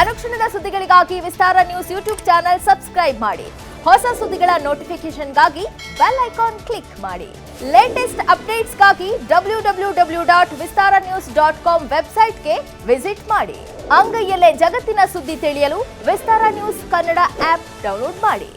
ಅನುಕ್ಷಣದ ಸುದ್ದಿಗಳಿಗಾಗಿ ವಿಸ್ತಾರ news YouTube channel subscribe ಮಾಡಿ. ಹೊಸ ಸುದ್ದಿಗಳ ನೋಟಿಫಿಕೇಶನ್ಗಾಗಿ ಬೆಲ್ ಐಕಾನ್ ಕ್ಲಿಕ್ ಮಾಡಿ. ಲೇಟೆಸ್ಟ್ ಅಪ್ಡೇಟ್ಸ್ಗಾಗಿ www.vistaranews.com ವೆಬ್ಸೈಟ್ಗೆ ವಿಸಿಟ್ ಮಾಡಿ. ಅಂಗೈಯಲ್ಲೇ ಜಗತ್ತಿನ ಸುದ್ದಿ ತಿಳಿಯಲು ವಿಸ್ತಾರ ನ್ಯೂಸ್ ಕನ್ನಡ ಆಪ್ ಡೌನ್ಲೋಡ್ ಮಾಡಿ.